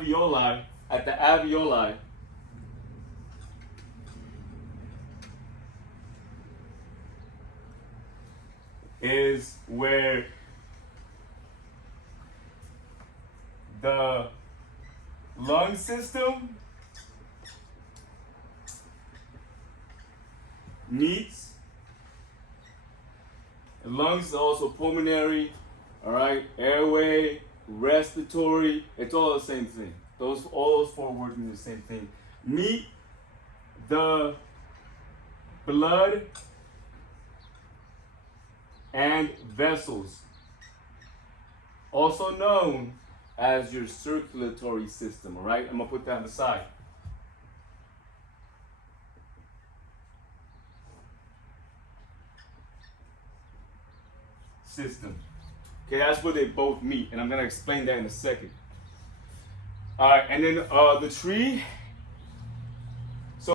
alveoli, is where the lung system meets. Lungs is also pulmonary, all right, airway, respiratory, it's all the same thing. All those four words mean the same thing. Meet the blood and vessels, also known as your circulatory system, all right? I'm gonna put that on the side. System. Okay, that's where they both meet, and I'm gonna explain that in a second. All right, and then the tree